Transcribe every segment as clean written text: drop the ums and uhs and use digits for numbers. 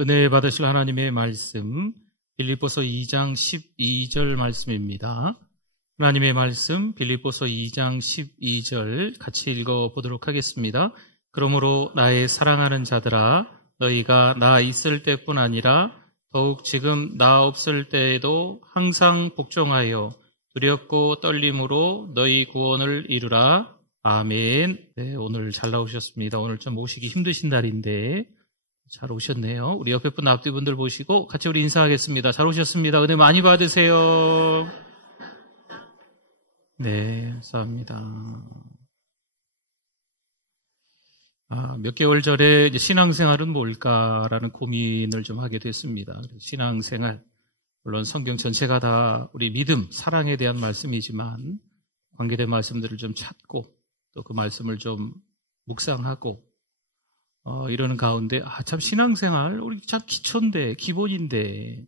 은혜 받으실 하나님의 말씀, 빌립보서 2장 12절 말씀입니다. 하나님의 말씀, 빌립보서 2장 12절 같이 읽어보도록 하겠습니다. 그러므로 나의 사랑하는 자들아, 너희가 나 있을 때뿐 아니라 더욱 지금 나 없을 때에도 항상 복종하여 두렵고 떨림으로 너희 구원을 이루라. 아멘. 네, 오늘 잘 나오셨습니다. 오늘 좀 오시기 힘드신 날인데 잘 오셨네요. 우리 옆에 분 앞뒤 분들 보시고 같이 우리 인사하겠습니다. 잘 오셨습니다. 은혜 많이 받으세요. 네, 감사합니다. 몇 개월 전에 신앙생활은 뭘까라는 고민을 좀 하게 됐습니다. 신앙생활, 물론 성경 전체가 다 우리 믿음, 사랑에 대한 말씀이지만 관계된 말씀들을 좀 찾고 또 그 말씀을 좀 묵상하고 이러는 가운데 참 신앙생활 우리 참 기초인데 기본인데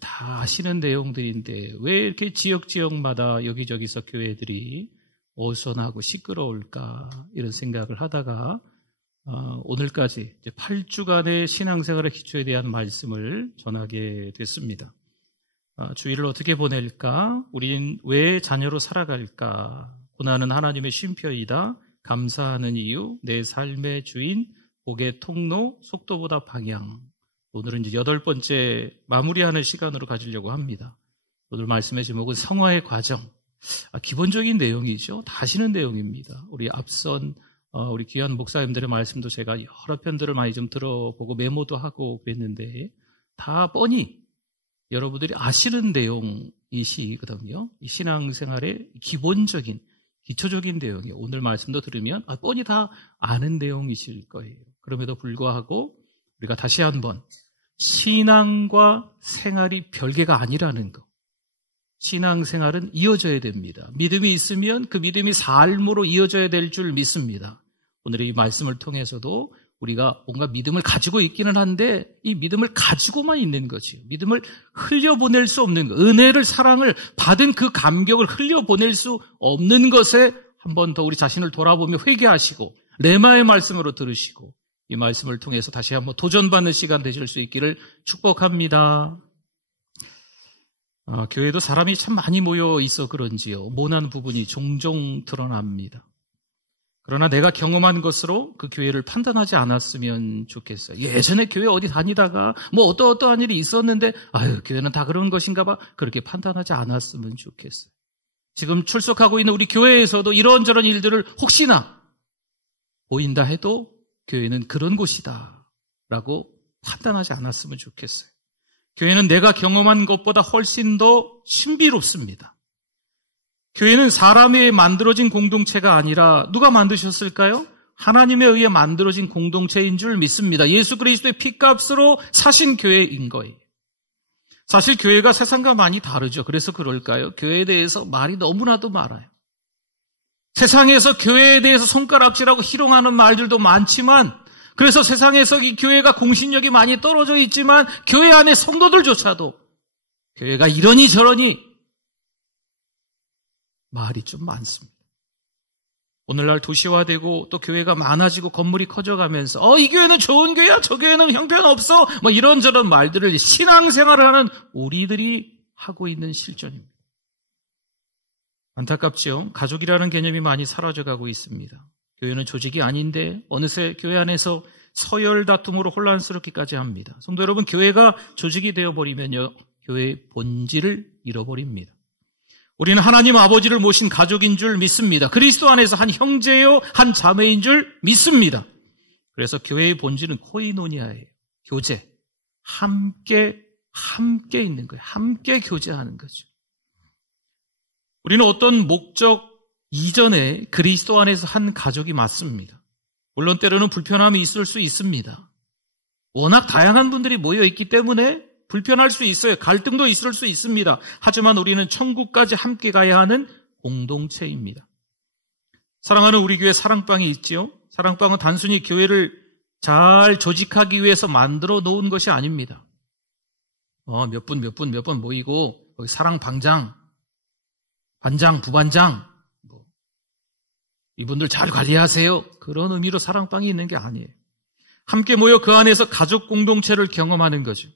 다 아시는 내용들인데 왜 이렇게 지역마다 여기저기서 교회들이 어수선하고 시끄러울까 이런 생각을 하다가 오늘까지 이제 8주간의 신앙생활의 기초에 대한 말씀을 전하게 됐습니다. 주일을 어떻게 보낼까? 우린 왜 자녀로 살아갈까? 고난은 하나님의 쉼표이다. 감사하는 이유, 내 삶의 주인, 복의 통로, 속도보다 방향. 오늘은 이제 8번째 마무리하는 시간으로 가지려고 합니다. 오늘 말씀의 제목은 성화의 과정. 기본적인 내용이죠. 다 아시는 내용입니다. 우리 앞선 우리 귀한 목사님들의 말씀도 제가 여러 편들을 많이 좀 들어보고 메모도 하고 그랬는데 다 뻔히 여러분들이 아시는 내용이시거든요. 이 신앙생활의 기본적인 기초적인 내용이에요. 오늘 말씀도 들으면 뻔히 다 아는 내용이실 거예요. 그럼에도 불구하고 우리가 다시 한번 신앙과 생활이 별개가 아니라는 거. 신앙생활은 이어져야 됩니다. 믿음이 있으면 그 믿음이 삶으로 이어져야 될 줄 믿습니다. 오늘의 이 말씀을 통해서도 우리가 뭔가 믿음을 가지고 있기는 한데 이 믿음을 가지고만 있는 거지. 믿음을 흘려보낼 수 없는 것. 은혜를 사랑을 받은 그 감격을 흘려보낼 수 없는 것에 한 번 더 우리 자신을 돌아보며 회개하시고 레마의 말씀으로 들으시고 이 말씀을 통해서 다시 한번 도전받는 시간 되실 수 있기를 축복합니다. 교회도 사람이 참 많이 모여 있어 그런지요. 모난 부분이 종종 드러납니다. 그러나 내가 경험한 것으로 그 교회를 판단하지 않았으면 좋겠어요. 예전에 교회 어디 다니다가 뭐 어떠한 일이 있었는데 교회는 다 그런 것인가 봐. 그렇게 판단하지 않았으면 좋겠어요. 지금 출석하고 있는 우리 교회에서도 이런저런 일들을 혹시나 보인다 해도 교회는 그런 곳이다 라고 판단하지 않았으면 좋겠어요. 교회는 내가 경험한 것보다 훨씬 더 신비롭습니다. 교회는 사람에 의해 만들어진 공동체가 아니라 누가 만드셨을까요? 하나님에 의해 만들어진 공동체인 줄 믿습니다. 예수 그리스도의 피값으로 사신 교회인 거예요. 사실 교회가 세상과 많이 다르죠. 그래서 그럴까요? 교회에 대해서 말이 너무나도 많아요. 세상에서 교회에 대해서 손가락질하고 희롱하는 말들도 많지만 그래서 세상에서 이 교회가 공신력이 많이 떨어져 있지만 교회 안에 성도들조차도 교회가 이러니 저러니 말이 좀 많습니다. 오늘날 도시화되고 또 교회가 많아지고 건물이 커져가면서 이 교회는 좋은 교회야, 저 교회는 형편없어 뭐 이런저런 말들을 신앙생활을 하는 우리들이 하고 있는 실정입니다. 안타깝죠. 가족이라는 개념이 많이 사라져가고 있습니다. 교회는 조직이 아닌데 어느새 교회 안에서 서열 다툼으로 혼란스럽기까지 합니다. 성도 여러분, 교회가 조직이 되어버리면요, 교회의 본질을 잃어버립니다. 우리는 하나님 아버지를 모신 가족인 줄 믿습니다. 그리스도 안에서 한 형제요, 한 자매인 줄 믿습니다. 그래서 교회의 본질은 코이노니아예요. 교제. 함께 있는 거예요. 함께 교제하는 거죠. 우리는 어떤 목적 이전에 그리스도 안에서 한 가족이 맞습니다. 물론 때로는 불편함이 있을 수 있습니다. 워낙 다양한 분들이 모여 있기 때문에 불편할 수 있어요. 갈등도 있을 수 있습니다. 하지만 우리는 천국까지 함께 가야 하는 공동체입니다. 사랑하는 우리 교회 사랑방이 있지요. 사랑방은 단순히 교회를 잘 조직하기 위해서 만들어 놓은 것이 아닙니다. 몇 분 모이고 거기 사랑방장, 반장, 부반장 이분들 잘 관리하세요. 그런 의미로 사랑방이 있는 게 아니에요. 함께 모여 그 안에서 가족 공동체를 경험하는 거죠.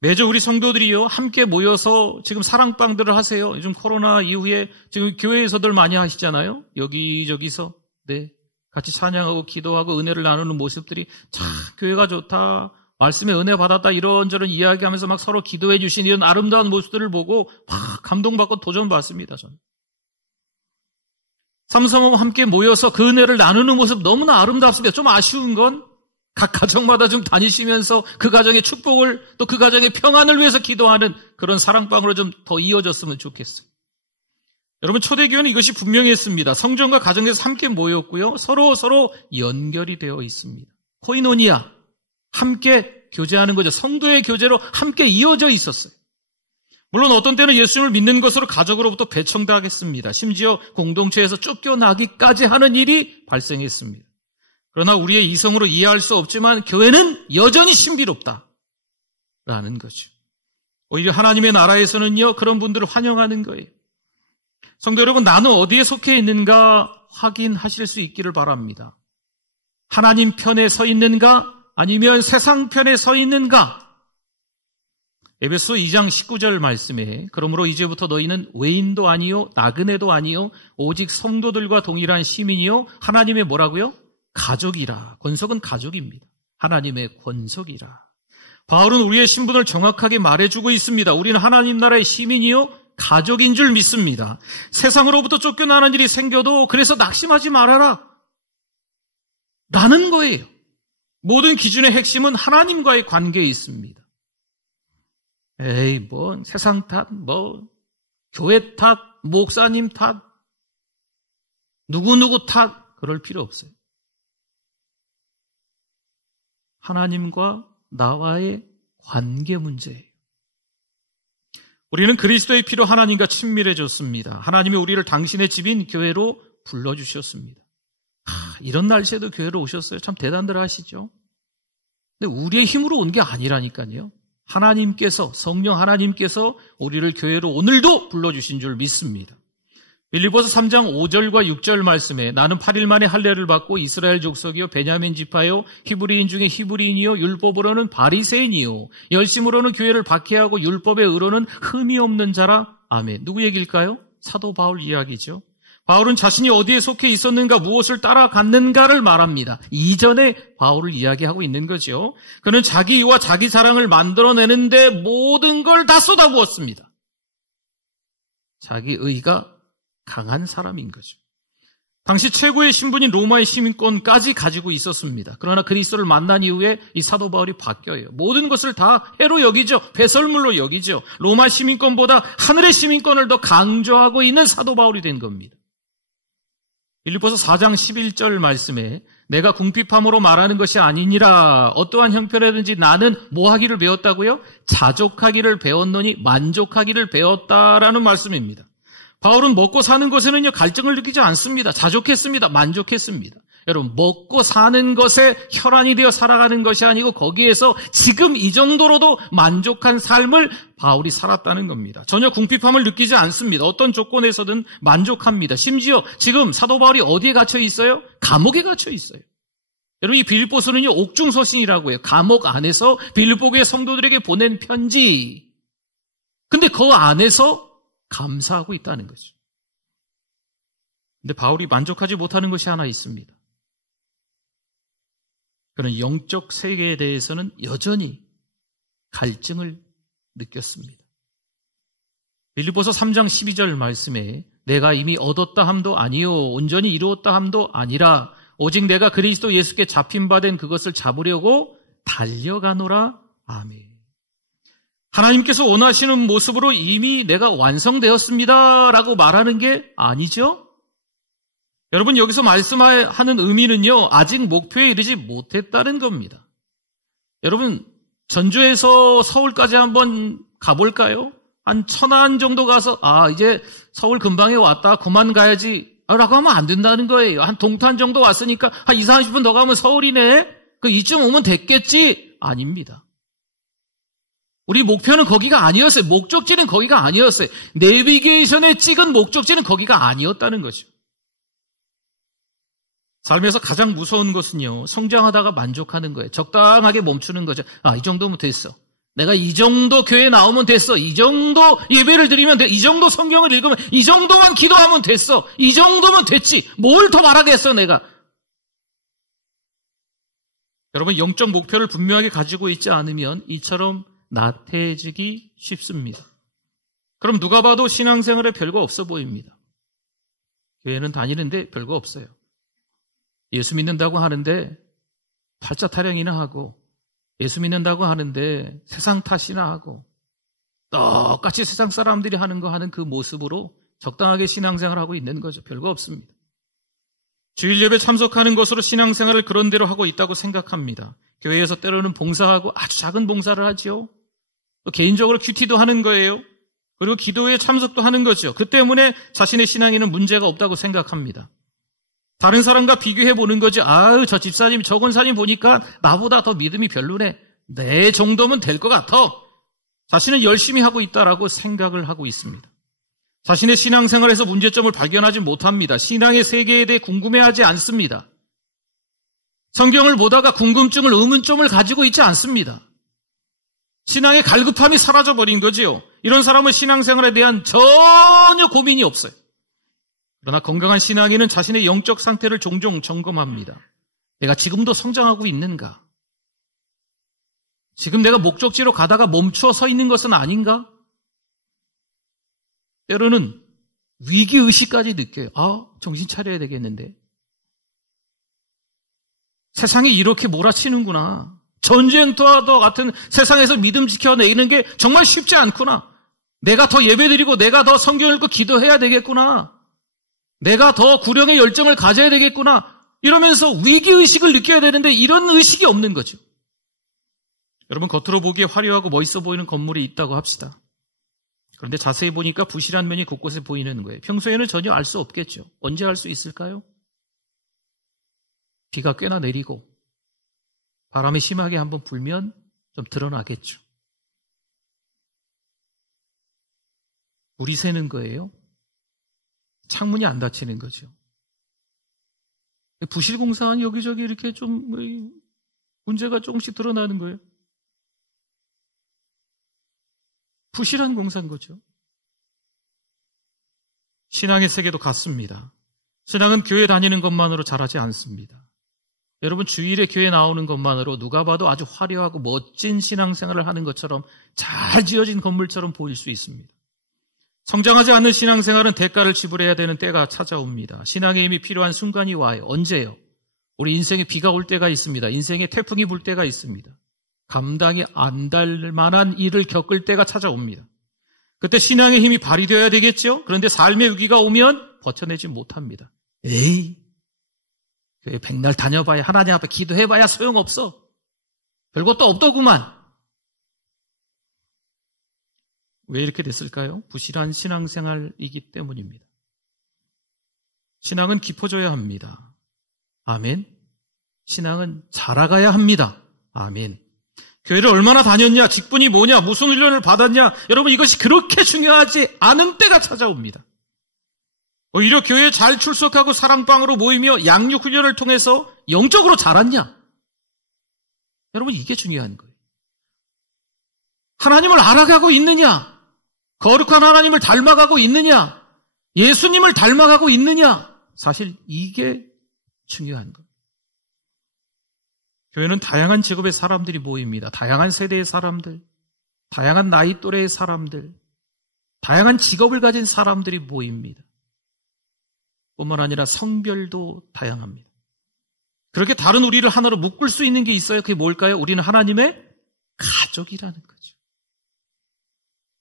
매주 우리 성도들이요, 함께 모여서 지금 사랑방들을 하세요. 요즘 코로나 이후에 지금 교회에서들 많이 하시잖아요. 여기저기서. 네. 같이 찬양하고 기도하고 은혜를 나누는 모습들이 참 교회가 좋다. 말씀에 은혜 받았다. 이런저런 이야기하면서 막 서로 기도해 주신 이런 아름다운 모습들을 보고 막 감동받고 도전받습니다. 저는. 삼성은 함께 모여서 그 은혜를 나누는 모습 너무나 아름답습니다. 좀 아쉬운 건 각 가정마다 좀 다니시면서 그 가정의 축복을 또 그 가정의 평안을 위해서 기도하는 그런 사랑방으로 좀 더 이어졌으면 좋겠어요. 여러분, 초대교회는 이것이 분명했습니다. 성전과 가정에서 함께 모였고요. 서로 연결이 되어 있습니다. 코이노니아, 함께 교제하는 거죠. 성도의 교제로 함께 이어져 있었어요. 물론 어떤 때는 예수님을 믿는 것으로 가족으로부터 배청당했습니다. 심지어 공동체에서 쫓겨나기까지 하는 일이 발생했습니다. 그러나 우리의 이성으로 이해할 수 없지만 교회는 여전히 신비롭다라는 거죠. 오히려 하나님의 나라에서는요, 그런 분들을 환영하는 거예요. 성도 여러분, 나는 어디에 속해 있는가 확인하실 수 있기를 바랍니다. 하나님 편에 서 있는가 아니면 세상 편에 서 있는가? 에베소 2장 19절 말씀에 그러므로 이제부터 너희는 외인도 아니요 나그네도 아니요 오직 성도들과 동일한 시민이요 하나님의 뭐라고요? 가족이라. 권속은 가족입니다. 하나님의 권속이라. 바울은 우리의 신분을 정확하게 말해주고 있습니다. 우리는 하나님 나라의 시민이요 가족인 줄 믿습니다. 세상으로부터 쫓겨나는 일이 생겨도 그래서 낙심하지 말아라. 라는 거예요. 모든 기준의 핵심은 하나님과의 관계에 있습니다. 에이, 세상 탓, 교회 탓, 목사님 탓, 누구누구 탓, 그럴 필요 없어요. 하나님과 나와의 관계 문제예요. 우리는 그리스도의 피로 하나님과 친밀해졌습니다. 하나님이 우리를 당신의 집인 교회로 불러주셨습니다. 이런 날씨에도 교회로 오셨어요. 참 대단들 하시죠. 근데 우리의 힘으로 온 게 아니라니까요. 하나님께서, 성령 하나님께서 우리를 교회로 오늘도 불러주신 줄 믿습니다. 빌립보서 3장 5절과 6절 말씀에 나는 8일 만에 할례를 받고 이스라엘 족속이요 베냐민 지파요 히브리인 중에 히브리인이요 율법으로는 바리새인이요 열심으로는 교회를 박해하고 율법의 의로는 흠이 없는 자라. 아멘. 누구 얘기일까요? 사도 바울 이야기죠. 바울은 자신이 어디에 속해 있었는가, 무엇을 따라갔는가를 말합니다. 이전에 바울을 이야기하고 있는 거죠. 그는 자기 이와 자기 자랑을 만들어내는데 모든 걸 다 쏟아부었습니다. 자기 의가 강한 사람인 거죠. 당시 최고의 신분인 로마의 시민권까지 가지고 있었습니다. 그러나 그리스도를 만난 이후에 이 사도 바울이 바뀌어요. 모든 것을 다 해로 여기죠. 배설물로 여기죠. 로마 시민권보다 하늘의 시민권을 더 강조하고 있는 사도 바울이 된 겁니다. 빌립보서 4장 11절 말씀에 내가 궁핍함으로 말하는 것이 아니니라. 어떠한 형편이든지 나는 뭐 하기를 배웠다고요? 자족하기를 배웠노니 만족하기를 배웠다라는 말씀입니다. 바울은 먹고 사는 것에는요 갈증을 느끼지 않습니다. 자족했습니다. 만족했습니다. 여러분, 먹고 사는 것에 혈안이 되어 살아가는 것이 아니고 거기에서 지금 이 정도로도 만족한 삶을 바울이 살았다는 겁니다. 전혀 궁핍함을 느끼지 않습니다. 어떤 조건에서든 만족합니다. 심지어 지금 사도 바울이 어디에 갇혀 있어요? 감옥에 갇혀 있어요. 여러분, 이 빌립보서는요 옥중서신이라고 해요. 감옥 안에서 빌립보교의 성도들에게 보낸 편지. 근데 그 안에서 감사하고 있다는 거죠. 근데 바울이 만족하지 못하는 것이 하나 있습니다. 그는 영적 세계에 대해서는 여전히 갈증을 느꼈습니다. 빌립보서 3장 12절 말씀에 내가 이미 얻었다 함도 아니요 온전히 이루었다 함도 아니라 오직 내가 그리스도 예수께 잡힌 바 된 그것을 잡으려고 달려가노라. 아멘. 하나님께서 원하시는 모습으로 이미 내가 완성되었습니다 라고 말하는 게 아니죠. 여러분, 여기서 말씀하는 의미는요 아직 목표에 이르지 못했다는 겁니다. 여러분, 전주에서 서울까지 한번 가볼까요? 한 천안 정도 가서 이제 서울 근방에 왔다 그만 가야지 라고 하면 안 된다는 거예요. 한 동탄 정도 왔으니까 한 20-30분 더 가면 서울이네. 이쯤 오면 됐겠지. 아닙니다. 우리 목표는 거기가 아니었어요. 목적지는 거기가 아니었어요. 내비게이션에 찍은 목적지는 거기가 아니었다는 거죠. 삶에서 가장 무서운 것은요, 성장하다가 만족하는 거예요. 적당하게 멈추는 거죠. 이 정도면 됐어. 내가 이 정도 교회 나오면 됐어. 이 정도 예배를 드리면 돼. 이 정도 성경을 읽으면, 이 정도만 기도하면 됐어. 이 정도면 됐지. 뭘 더 바라겠어, 내가. 여러분, 영적 목표를 분명하게 가지고 있지 않으면 이처럼 나태해지기 쉽습니다. 그럼 누가 봐도 신앙생활에 별거 없어 보입니다. 교회는 다니는데 별거 없어요. 예수 믿는다고 하는데 팔자 타령이나 하고, 예수 믿는다고 하는데 세상 탓이나 하고, 똑같이 세상 사람들이 하는 거 하는 그 모습으로 적당하게 신앙생활을 하고 있는 거죠. 별거 없습니다. 주일 예배 참석하는 것으로 신앙생활을 그런 대로 하고 있다고 생각합니다. 교회에서 때로는 봉사하고 아주 작은 봉사를 하죠. 또 개인적으로 큐티도 하는 거예요. 그리고 기도회에 참석도 하는 거죠. 그 때문에 자신의 신앙에는 문제가 없다고 생각합니다. 다른 사람과 비교해 보는 거죠. 저 집사님, 저 권사님 보니까 나보다 더 믿음이 별로네. 내 정도면 될 것 같아. 자신은 열심히 하고 있다라고 생각을 하고 있습니다. 자신의 신앙생활에서 문제점을 발견하지 못합니다. 신앙의 세계에 대해 궁금해하지 않습니다. 성경을 보다가 궁금증을, 의문점을 가지고 있지 않습니다. 신앙의 갈급함이 사라져버린 거지요. 이런 사람은 신앙생활에 대한 전혀 고민이 없어요. 그러나 건강한 신앙인은 자신의 영적 상태를 종종 점검합니다. 내가 지금도 성장하고 있는가? 지금 내가 목적지로 가다가 멈추어 서 있는 것은 아닌가? 때로는 위기의식까지 느껴요. 정신 차려야 되겠는데. 세상이 이렇게 몰아치는구나. 전쟁터와 같은 세상에서 믿음 지켜내는 게 정말 쉽지 않구나. 내가 더 예배드리고 내가 더 성경 읽고 기도해야 되겠구나. 내가 더 구령의 열정을 가져야 되겠구나. 이러면서 위기의식을 느껴야 되는데 이런 의식이 없는 거죠. 여러분, 겉으로 보기에 화려하고 멋있어 보이는 건물이 있다고 합시다. 그런데 자세히 보니까 부실한 면이 곳곳에 보이는 거예요. 평소에는 전혀 알 수 없겠죠. 언제 알 수 있을까요? 비가 꽤나 내리고 바람이 심하게 한번 불면 좀 드러나겠죠. 물이 새는 거예요. 창문이 안 닫히는 거죠. 부실공사는 여기저기 이렇게 좀 문제가 조금씩 드러나는 거예요. 부실한 공사인 거죠. 신앙의 세계도 같습니다. 신앙은 교회 다니는 것만으로 자라지 않습니다. 여러분, 주일에 교회 나오는 것만으로 누가 봐도 아주 화려하고 멋진 신앙생활을 하는 것처럼 잘 지어진 건물처럼 보일 수 있습니다. 성장하지 않는 신앙생활은 대가를 지불해야 되는 때가 찾아옵니다. 신앙의 힘이 필요한 순간이 와요. 언제요? 우리 인생에 비가 올 때가 있습니다. 인생에 태풍이 불 때가 있습니다. 감당이 안 될 만한 일을 겪을 때가 찾아옵니다. 그때 신앙의 힘이 발휘되어야 되겠죠? 그런데 삶의 위기가 오면 버텨내지 못합니다. 교회 백날 다녀봐야, 하나님 앞에 기도해봐야 소용없어. 별것도 없더구만. 왜 이렇게 됐을까요? 부실한 신앙생활이기 때문입니다. 신앙은 깊어져야 합니다. 아멘. 신앙은 자라가야 합니다. 아멘. 교회를 얼마나 다녔냐, 직분이 뭐냐, 무슨 훈련을 받았냐, 여러분, 이것이 그렇게 중요하지 않은 때가 찾아옵니다. 오히려 교회에 잘 출석하고 사랑방으로 모이며 양육 훈련을 통해서 영적으로 자랐냐? 여러분, 이게 중요한 거예요. 하나님을 알아가고 있느냐? 거룩한 하나님을 닮아가고 있느냐? 예수님을 닮아가고 있느냐? 사실 이게 중요한 거예요. 교회는 다양한 직업의 사람들이 모입니다. 다양한 세대의 사람들, 다양한 나이 또래의 사람들, 다양한 직업을 가진 사람들이 모입니다. 뿐만 아니라 성별도 다양합니다. 그렇게 다른 우리를 하나로 묶을 수 있는 게 있어요. 그게 뭘까요? 우리는 하나님의 가족이라는 거죠.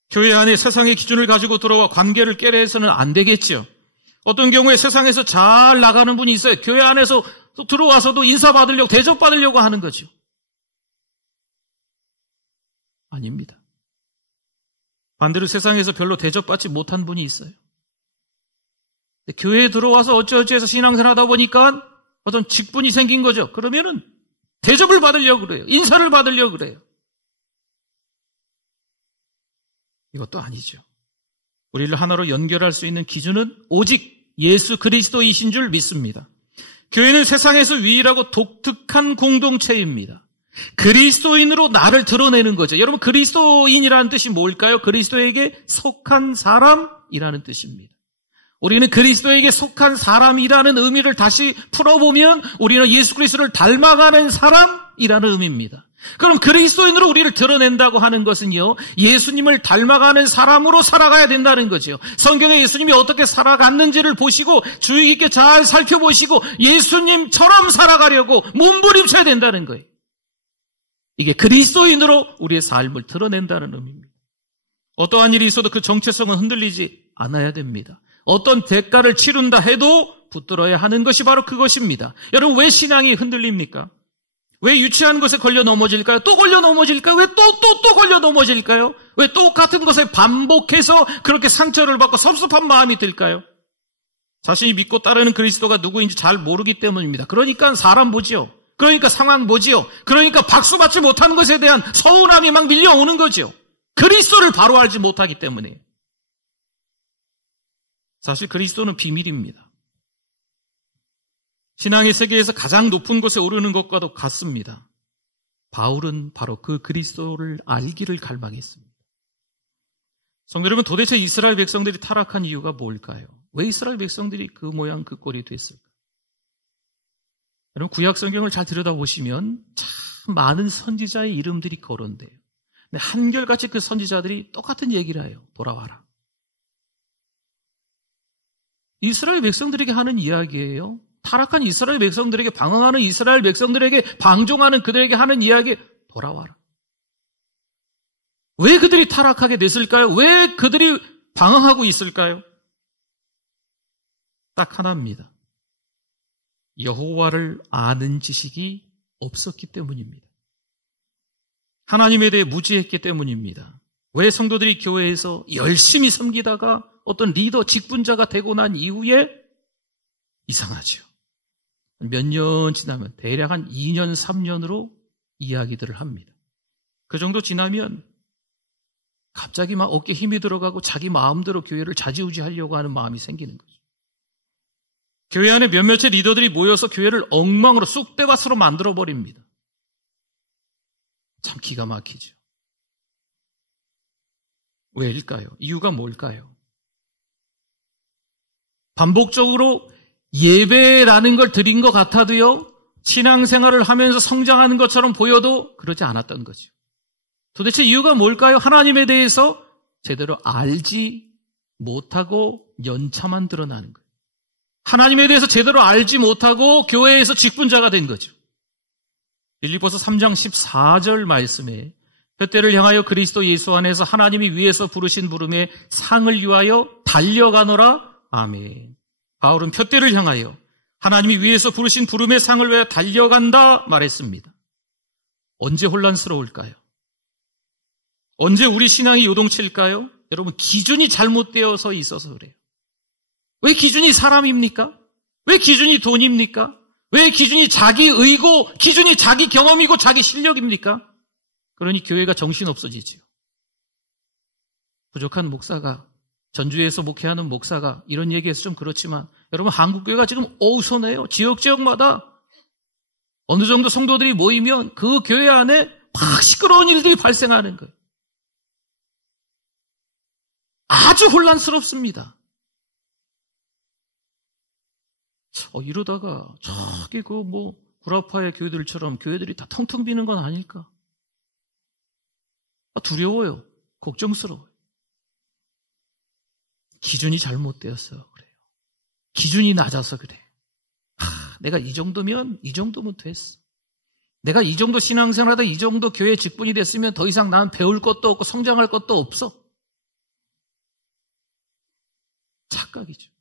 교회 안에 세상의 기준을 가지고 들어와 관계를 깨려해서는 안 되겠죠. 어떤 경우에 세상에서 잘 나가는 분이 있어요. 교회 안에서 또 들어와서도 인사받으려고, 대접받으려고 하는 거죠. 아닙니다. 반대로 세상에서 별로 대접받지 못한 분이 있어요. 교회에 들어와서 어찌어찌해서 신앙생활 하다 보니까 어떤 직분이 생긴 거죠. 그러면은 대접을 받으려고 그래요. 인사를 받으려고 그래요. 이것도 아니죠. 우리를 하나로 연결할 수 있는 기준은 오직 예수 그리스도이신 줄 믿습니다. 교회는 세상에서 유일하고 독특한 공동체입니다. 그리스도인으로 나를 드러내는 거죠. 여러분, 그리스도인이라는 뜻이 뭘까요? 그리스도에게 속한 사람이라는 뜻입니다. 우리는 그리스도에게 속한 사람이라는 의미를 다시 풀어보면 우리는 예수 그리스도를 닮아가는 사람이라는 의미입니다. 그럼 그리스도인으로 우리를 드러낸다고 하는 것은요, 예수님을 닮아가는 사람으로 살아가야 된다는 거죠. 성경에 예수님이 어떻게 살아갔는지를 보시고 주의 깊게 잘 살펴보시고 예수님처럼 살아가려고 몸부림쳐야 된다는 거예요. 이게 그리스도인으로 우리의 삶을 드러낸다는 의미입니다. 어떠한 일이 있어도 그 정체성은 흔들리지 않아야 됩니다. 어떤 대가를 치른다 해도 붙들어야 하는 것이 바로 그것입니다. 여러분, 왜 신앙이 흔들립니까? 왜 유치한 것에 걸려 넘어질까요? 또 걸려 넘어질까요? 왜 또 걸려 넘어질까요? 왜 똑같은 것에 반복해서 그렇게 상처를 받고 섭섭한 마음이 들까요? 자신이 믿고 따르는 그리스도가 누구인지 잘 모르기 때문입니다. 그러니까 사람 보지요. 그러니까 상황 보지요. 그러니까 박수 받지 못하는 것에 대한 서운함이 막 밀려오는 거죠. 그리스도를 바로 알지 못하기 때문에. 사실 그리스도는 비밀입니다. 신앙의 세계에서 가장 높은 곳에 오르는 것과도 같습니다. 바울은 바로 그 그리스도를 알기를 갈망했습니다. 성도 여러분, 도대체 이스라엘 백성들이 타락한 이유가 뭘까요? 왜 이스라엘 백성들이 그 모양 그 꼴이 됐을까? 여러분, 구약 성경을 잘 들여다보시면 참 많은 선지자의 이름들이 거론돼요. 근데 한결같이 그 선지자들이 똑같은 얘기를 해요. 돌아와라. 이스라엘 백성들에게 하는 이야기예요. 타락한 이스라엘 백성들에게 방황하는 이스라엘 백성들에게 방종하는 그들에게 하는 이야기, 돌아와라. 왜 그들이 타락하게 됐을까요? 왜 그들이 방황하고 있을까요? 딱 하나입니다. 여호와를 아는 지식이 없었기 때문입니다. 하나님에 대해 무지했기 때문입니다. 왜 성도들이 교회에서 열심히 섬기다가 어떤 리더, 직분자가 되고 난 이후에 이상하죠. 몇 년 지나면 대략 한 2년, 3년으로 이야기들을 합니다. 그 정도 지나면 갑자기 막 어깨에 힘이 들어가고 자기 마음대로 교회를 좌지우지하려고 하는 마음이 생기는 거죠. 교회 안에 몇몇의 리더들이 모여서 교회를 엉망으로 쑥대밭으로 만들어버립니다. 참 기가 막히죠. 왜일까요? 이유가 뭘까요? 반복적으로 예배라는 걸 드린 것 같아도요, 신앙생활을 하면서 성장하는 것처럼 보여도 그러지 않았던 거죠. 도대체 이유가 뭘까요? 하나님에 대해서 제대로 알지 못하고 연차만 드러나는 거예요. 하나님에 대해서 제대로 알지 못하고 교회에서 직분자가 된 거죠. 빌립보서 3장 14절 말씀에 푯대를 향하여 그리스도 예수 안에서 하나님이 위에서 부르신 부름에 상을 위하여 달려가노라. 아멘. 바울은 푯대를 향하여 하나님이 위에서 부르신 부름의 상을 위하여 달려간다 말했습니다. 언제 혼란스러울까요? 언제 우리 신앙이 요동칠까요? 여러분, 기준이 잘못되어서 있어서 그래요. 왜 기준이 사람입니까? 왜 기준이 돈입니까? 왜 기준이 자기 의고, 기준이 자기 경험이고 자기 실력입니까? 그러니 교회가 정신없어지지요. 부족한 목사가, 전주에서 목회하는 목사가 이런 얘기해서 좀 그렇지만 여러분, 한국교회가 지금 어우선해요. 지역마다 어느 정도 성도들이 모이면 그 교회 안에 막 시끄러운 일들이 발생하는 거예요. 아주 혼란스럽습니다. 이러다가 저기 구라파의 교회들처럼 교회들이 다 텅텅 비는 건 아닐까? 두려워요. 걱정스러워요. 기준이 잘못되었어요. 그래요. 기준이 낮아서 그래. 내가 이 정도면 됐어. 내가 이 정도 신앙생활하다 이 정도 교회 직분이 됐으면 더 이상 난 배울 것도 없고 성장할 것도 없어. 착각이죠.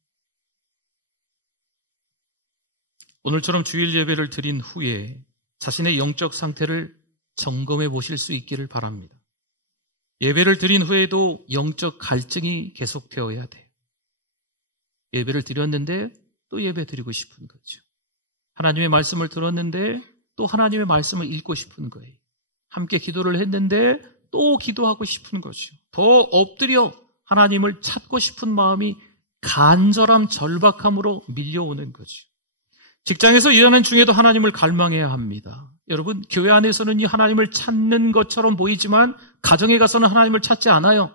오늘처럼 주일 예배를 드린 후에 자신의 영적 상태를 점검해 보실 수 있기를 바랍니다. 예배를 드린 후에도 영적 갈증이 계속되어야 돼요. 예배를 드렸는데 또 예배 드리고 싶은 거죠. 하나님의 말씀을 들었는데 또 하나님의 말씀을 읽고 싶은 거예요. 함께 기도를 했는데 또 기도하고 싶은 거죠. 더 엎드려 하나님을 찾고 싶은 마음이 간절함, 절박함으로 밀려오는 거죠. 직장에서 일하는 중에도 하나님을 갈망해야 합니다. 여러분, 교회 안에서는 이 하나님을 찾는 것처럼 보이지만 가정에 가서는 하나님을 찾지 않아요.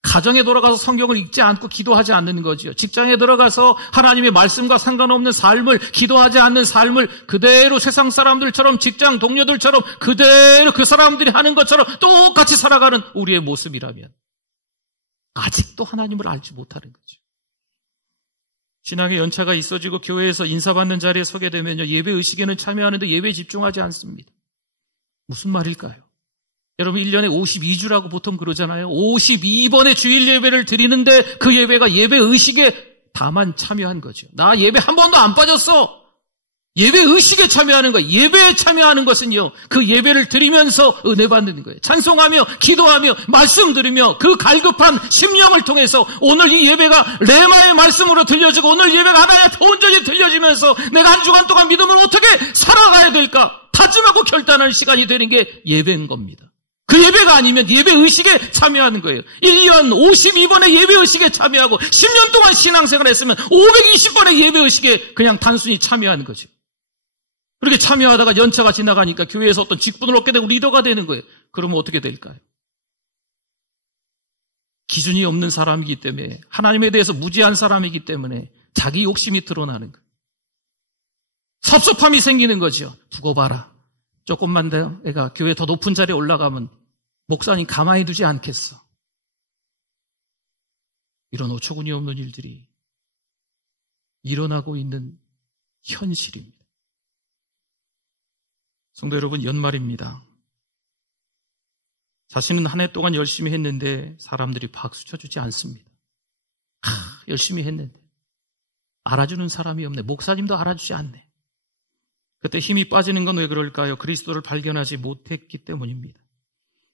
가정에 돌아가서 성경을 읽지 않고 기도하지 않는 거지요. 직장에 들어가서 하나님의 말씀과 상관없는 삶을, 기도하지 않는 삶을 그대로 세상 사람들처럼, 직장 동료들처럼 그대로 그 사람들이 하는 것처럼 똑같이 살아가는 우리의 모습이라면 아직도 하나님을 알지 못하는 거죠. 신앙의 연차가 있어지고 교회에서 인사받는 자리에 서게 되면요, 예배 의식에는 참여하는데 예배에 집중하지 않습니다. 무슨 말일까요? 여러분, 1년에 52주라고 보통 그러잖아요. 52번의 주일 예배를 드리는데 그 예배가 예배 의식에 다만 참여한 거죠. 나 예배 한 번도 안 빠졌어. 예배 의식에 참여하는 거예요. 예배에 참여하는 것은요, 그 예배를 드리면서 은혜 받는 거예요. 찬송하며 기도하며 말씀 들으며 그 갈급한 심령을 통해서 오늘 이 예배가 레마의 말씀으로 들려지고 오늘 예배가 하나의 온전히 들려지면서 내가 한 주간 동안 믿음을 어떻게 살아가야 될까 다짐하고 결단할 시간이 되는 게 예배인 겁니다. 그 예배가 아니면 예배 의식에 참여하는 거예요. 1년 52번의 예배 의식에 참여하고 10년 동안 신앙생활을 했으면 520번의 예배 의식에 그냥 단순히 참여하는 거죠. 그렇게 참여하다가 연차가 지나가니까 교회에서 어떤 직분을 얻게 되고 리더가 되는 거예요. 그러면 어떻게 될까요? 기준이 없는 사람이기 때문에, 하나님에 대해서 무지한 사람이기 때문에 자기 욕심이 드러나는 거예요. 섭섭함이 생기는 거죠. 두고 봐라. 조금만 더 애가 교회 더 높은 자리에 올라가면 목사님 가만히 두지 않겠어. 이런 어처구니 없는 일들이 일어나고 있는 현실입니다. 성도 여러분, 연말입니다. 자신은 한 해 동안 열심히 했는데 사람들이 박수 쳐주지 않습니다. 열심히 했는데 알아주는 사람이 없네. 목사님도 알아주지 않네. 그때 힘이 빠지는 건 왜 그럴까요? 그리스도를 발견하지 못했기 때문입니다.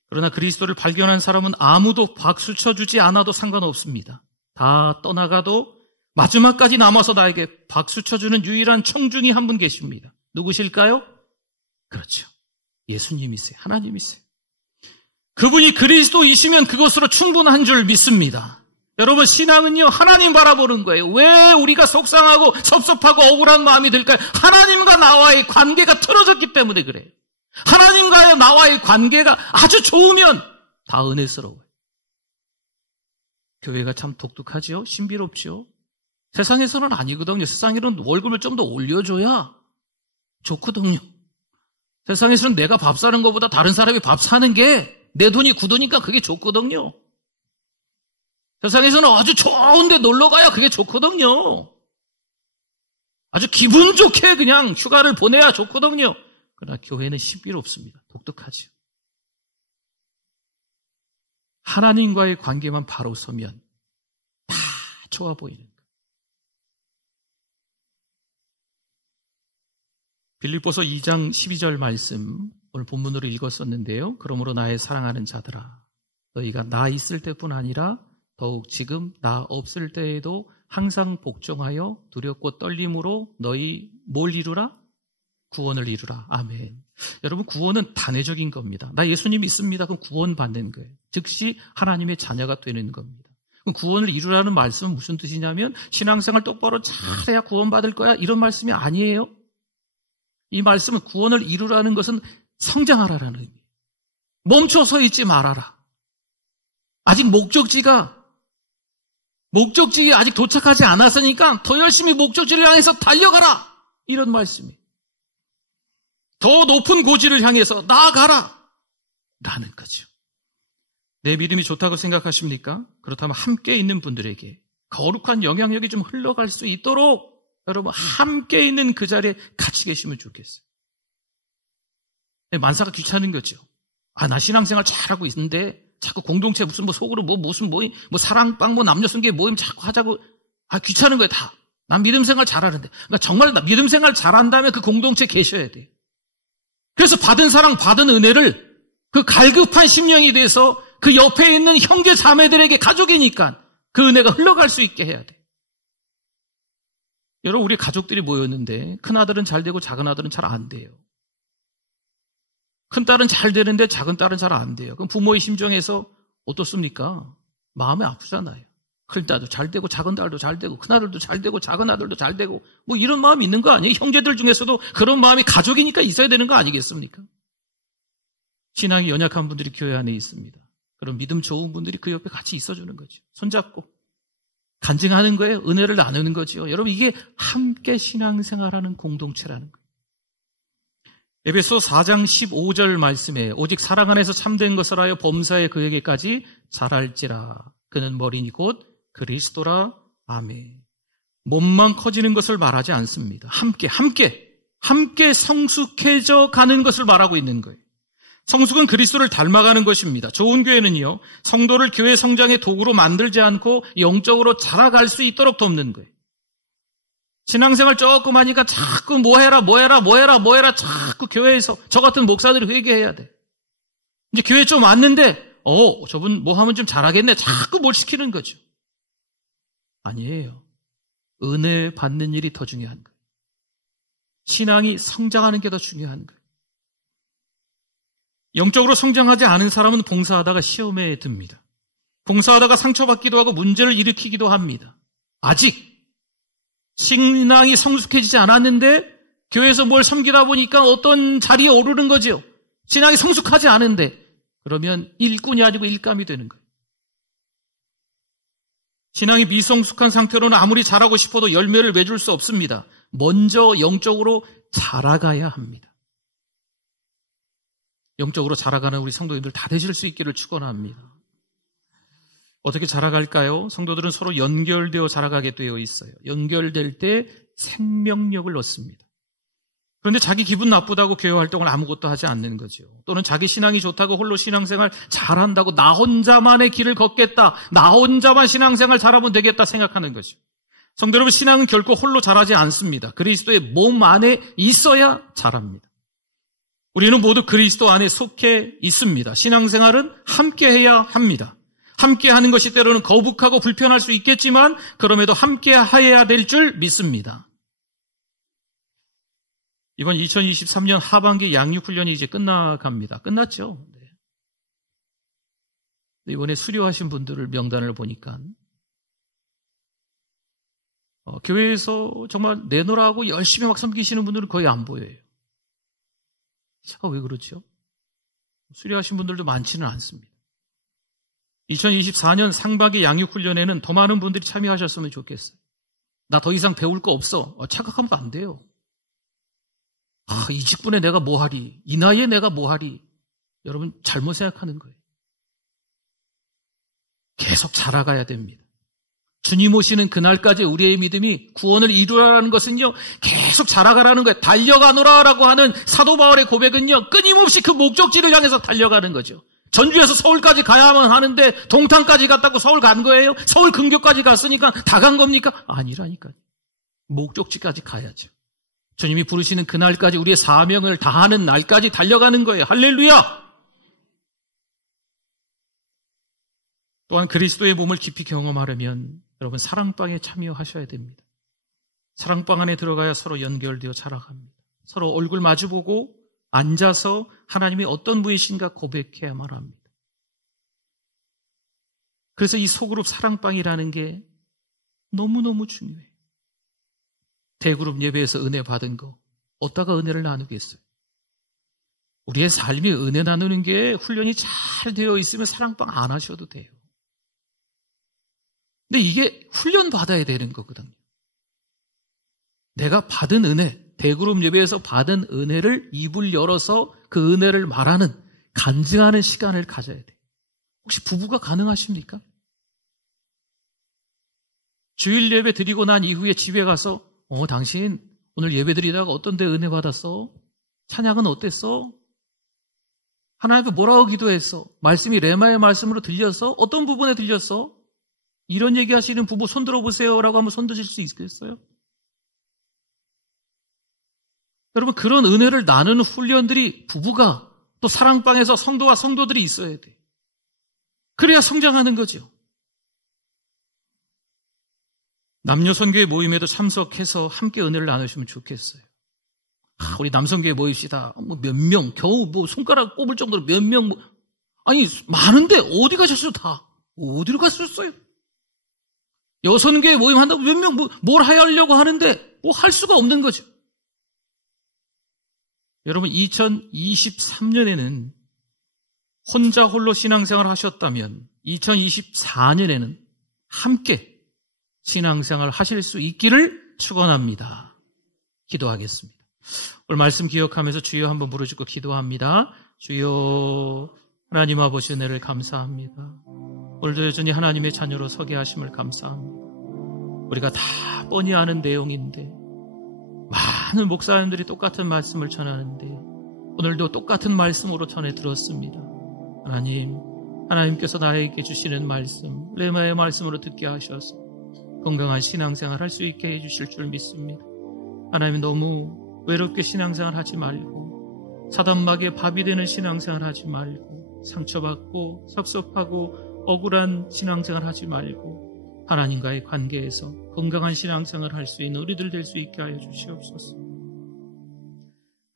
그러나 그리스도를 발견한 사람은 아무도 박수 쳐주지 않아도 상관없습니다. 다 떠나가도 마지막까지 남아서 나에게 박수 쳐주는 유일한 청중이 한 분 계십니다. 누구실까요? 그렇죠. 예수님이세요. 하나님이세요. 그분이 그리스도이시면 그것으로 충분한 줄 믿습니다. 여러분, 신앙은요, 하나님 바라보는 거예요. 왜 우리가 속상하고 섭섭하고 억울한 마음이 들까요? 하나님과 나와의 관계가 틀어졌기 때문에 그래요. 하나님과 나와의 관계가 아주 좋으면 다 은혜스러워요. 교회가 참 독특하지요? 신비롭지요? 세상에서는 아니거든요. 세상에는 월급을 좀 더 올려줘야 좋거든요. 세상에서는 내가 밥 사는 것보다 다른 사람이 밥 사는 게 내 돈이 굳으니까 그게 좋거든요. 세상에서는 아주 좋은데 놀러 가야 그게 좋거든요. 아주 기분 좋게 그냥 휴가를 보내야 좋거든요. 그러나 교회는 신비롭습니다. 독특하죠. 하나님과의 관계만 바로 서면 다 좋아 보이는 거예요. 빌립보서 2장 12절 말씀 오늘 본문으로 읽었었는데요. 그러므로 나의 사랑하는 자들아, 너희가 나 있을 때뿐 아니라 더욱 지금 나 없을 때에도 항상 복종하여 두렵고 떨림으로 너희 뭘 이루라? 구원을 이루라. 아멘. 여러분, 구원은 단회적인 겁니다. 나 예수님 있습니다. 그럼 구원 받는 거예요. 즉시 하나님의 자녀가 되는 겁니다. 그럼 구원을 이루라는 말씀은 무슨 뜻이냐면 신앙생활 똑바로 잘해야 구원받을 거야, 이런 말씀이 아니에요. 이 말씀은 구원을 이루라는 것은 성장하라는 의미예요. 멈춰 서 있지 말아라. 아직 목적지에 아직 도착하지 않았으니까 더 열심히 목적지를 향해서 달려가라, 이런 말씀이에요. 더 높은 고지를 향해서 나아가라 라는 거죠. 내 믿음이 좋다고 생각하십니까? 그렇다면 함께 있는 분들에게 거룩한 영향력이 좀 흘러갈 수 있도록 여러분 함께 있는 그 자리에 같이 계시면 좋겠어요. 만사가 귀찮은 거죠. 나 신앙생활 잘하고 있는데 자꾸 공동체 무슨 속으로 무슨 모임, 사랑방, 남녀순계 모임 자꾸 하자고. 귀찮은 거예요, 다. 난 믿음생활 잘하는데. 그러니까 정말 믿음생활 잘한다면 그 공동체에 계셔야 돼요. 그래서 받은 사랑, 받은 은혜를 그 갈급한 심령이 돼서 그 옆에 있는 형제 자매들에게, 가족이니까 그 은혜가 흘러갈 수 있게 해야 돼요. 여러분, 우리 가족들이 모였는데 큰아들은 잘 되고 작은 아들은 잘 안 돼요. 큰딸은 잘 되는데 작은 딸은 잘 안 돼요. 그럼 부모의 심정에서 어떻습니까? 마음이 아프잖아요. 큰 딸도 잘 되고 작은 딸도 잘 되고 큰 아들도 잘 되고 작은 아들도 잘 되고 뭐 이런 마음이 있는 거 아니에요? 형제들 중에서도 그런 마음이 가족이니까 있어야 되는 거 아니겠습니까? 신앙이 연약한 분들이 교회 안에 있습니다. 그런 믿음 좋은 분들이 그 옆에 같이 있어주는 거죠. 손잡고 간증하는 거예요. 은혜를 나누는 거죠. 여러분 이게 함께 신앙생활하는 공동체라는 거예요. 에베소 4장 15절 말씀에 오직 사랑 안에서 참된 것을 하여 범사에 그에게까지 자랄지라. 그는 머리니 곧 그리스도라. 아멘. 몸만 커지는 것을 말하지 않습니다. 함께 성숙해져 가는 것을 말하고 있는 거예요. 성숙은 그리스도를 닮아가는 것입니다. 좋은 교회는요, 성도를 교회 성장의 도구로 만들지 않고 영적으로 자라갈 수 있도록 돕는 거예요. 신앙생활 조금 하니까 자꾸 뭐 해라 자꾸 교회에서 저 같은 목사들이 회개해야 돼. 이제 교회 좀 왔는데 저분 뭐 하면 좀 잘하겠네. 자꾸 뭘 시키는 거죠. 아니에요. 은혜 받는 일이 더 중요한 거예요. 신앙이 성장하는 게 더 중요한 거예요. 영적으로 성장하지 않은 사람은 봉사하다가 시험에 듭니다. 봉사하다가 상처받기도 하고 문제를 일으키기도 합니다. 아직 신앙이 성숙해지지 않았는데 교회에서 뭘 섬기다 보니까 어떤 자리에 오르는 거죠. 신앙이 성숙하지 않은데 그러면 일꾼이 아니고 일감이 되는 거예요. 신앙이 미성숙한 상태로는 아무리 잘하고 싶어도 열매를 맺을 수 없습니다. 먼저 영적으로 자라가야 합니다. 영적으로 자라가는 우리 성도님들 다 되실 수 있기를 축원합니다. 어떻게 자라갈까요? 성도들은 서로 연결되어 자라가게 되어 있어요. 연결될 때 생명력을 얻습니다. 그런데 자기 기분 나쁘다고 교회 활동을 아무것도 하지 않는 거죠. 또는 자기 신앙이 좋다고 홀로 신앙생활 잘한다고 나 혼자만의 길을 걷겠다, 나 혼자만 신앙생활 잘하면 되겠다 생각하는 거죠. 성도 여러분, 신앙은 결코 홀로 자라지 않습니다. 그리스도의 몸 안에 있어야 자랍니다. 우리는 모두 그리스도 안에 속해 있습니다. 신앙생활은 함께해야 합니다. 함께하는 것이 때로는 거북하고 불편할 수 있겠지만 그럼에도 함께해야 될 줄 믿습니다. 이번 2023년 하반기 양육훈련이 이제 끝나갑니다. 끝났죠? 네. 이번에 수료하신 분들을 명단을 보니까 교회에서 정말 내놓으라고 열심히 막 섬기시는 분들은 거의 안 보여요. 왜 그렇죠? 수료하신 분들도 많지는 않습니다. 2024년 상반기 양육훈련에는 더 많은 분들이 참여하셨으면 좋겠어요. 나 더 이상 배울 거 없어. 착각하면 안 돼요. 이 직분에 내가 뭐 하리? 이 나이에 내가 뭐 하리? 여러분 잘못 생각하는 거예요. 계속 자라가야 됩니다. 주님 오시는 그날까지 우리의 믿음이 구원을 이루라는 것은요, 계속 자라가라는 거예요. 달려가노라라고 하는 사도 바울의 고백은요, 끊임없이 그 목적지를 향해서 달려가는 거죠. 전주에서 서울까지 가야만 하는데 동탄까지 갔다고 서울 간 거예요? 서울 근교까지 갔으니까 다 간 겁니까? 아니라니까요. 목적지까지 가야죠. 주님이 부르시는 그날까지 우리의 사명을 다하는 날까지 달려가는 거예요. 할렐루야! 또한 그리스도의 몸을 깊이 경험하려면 여러분 사랑방에 참여하셔야 됩니다. 사랑방 안에 들어가야 서로 연결되어 자라갑니다. 서로 얼굴 마주보고 앉아서 하나님이 어떤 분이신가 고백해야만 합니다. 그래서 이 소그룹 사랑방이라는 게 너무너무 중요해요. 대그룹 예배에서 은혜 받은 거 어디다가 은혜를 나누겠어요? 우리의 삶이 은혜 나누는 게 훈련이 잘 되어 있으면 사랑방 안 하셔도 돼요. 근데 이게 훈련 받아야 되는 거거든요. 내가 받은 은혜, 대그룹 예배에서 받은 은혜를 입을 열어서 그 은혜를 말하는, 간증하는 시간을 가져야 돼요. 혹시 부부가 가능하십니까? 주일 예배 드리고 난 이후에 집에 가서 당신 오늘 예배 드리다가 어떤 데 은혜 받았어? 찬양은 어땠어? 하나님께 뭐라고 기도했어? 말씀이 레마의 말씀으로 들렸어? 어떤 부분에 들렸어? 이런 얘기하시는 부부 손 들어보세요 라고 하면 손 드실 수 있겠어요? 여러분, 그런 은혜를 나누는 훈련들이 부부가 또 사랑방에서 성도와 성도들이 있어야 돼. 그래야 성장하는 거죠. 남녀 선교회 모임에도 참석해서 함께 은혜를 나누시면 좋겠어요. 우리 남성교회 모입시다. 몇 명, 겨우 손가락 꼽을 정도로 몇 명, 아니 많은데 어디 가셨어요 다? 어디로 가셨어요? 여선교회 모임한다고 몇 명 뭘 하려고 하는데 뭐 할 수가 없는 거죠. 여러분 2023년에는 혼자 홀로 신앙생활을 하셨다면 2024년에는 함께 신앙생활을 하실 수 있기를 축원합니다. 기도하겠습니다. 오늘 말씀 기억하면서 주여 한번 부르짖고 기도합니다. 주여 하나님 아버지 은혜를 감사합니다. 오늘도 여전히 하나님의 자녀로 서게 하심을 감사합니다. 우리가 다 뻔히 아는 내용인데 많은 목사님들이 똑같은 말씀을 전하는데 오늘도 똑같은 말씀으로 전해 들었습니다. 하나님께서 나에게 주시는 말씀, 레마의 말씀으로 듣게 하셔서 건강한 신앙생활 할 수 있게 해주실 줄 믿습니다. 하나님 너무 외롭게 신앙생활 하지 말고 사단막에 밥이 되는 신앙생활 하지 말고 상처받고 섭섭하고 억울한 신앙생활 하지 말고 하나님과의 관계에서 건강한 신앙생활을 할 수 있는 우리들 될 수 있게 하여 주시옵소서.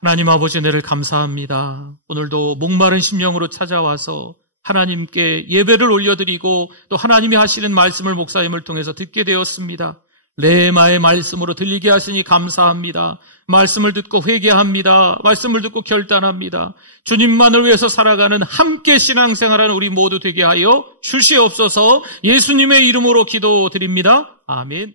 하나님 아버지 은혜를 감사합니다. 오늘도 목마른 심령으로 찾아와서 하나님께 예배를 올려드리고 또 하나님이 하시는 말씀을 목사님을 통해서 듣게 되었습니다. 레마의 말씀으로 들리게 하시니 감사합니다. 말씀을 듣고 회개합니다. 말씀을 듣고 결단합니다. 주님만을 위해서 살아가는 함께 신앙생활하는 우리 모두 되게 하여 주시옵소서. 예수님의 이름으로 기도드립니다. 아멘.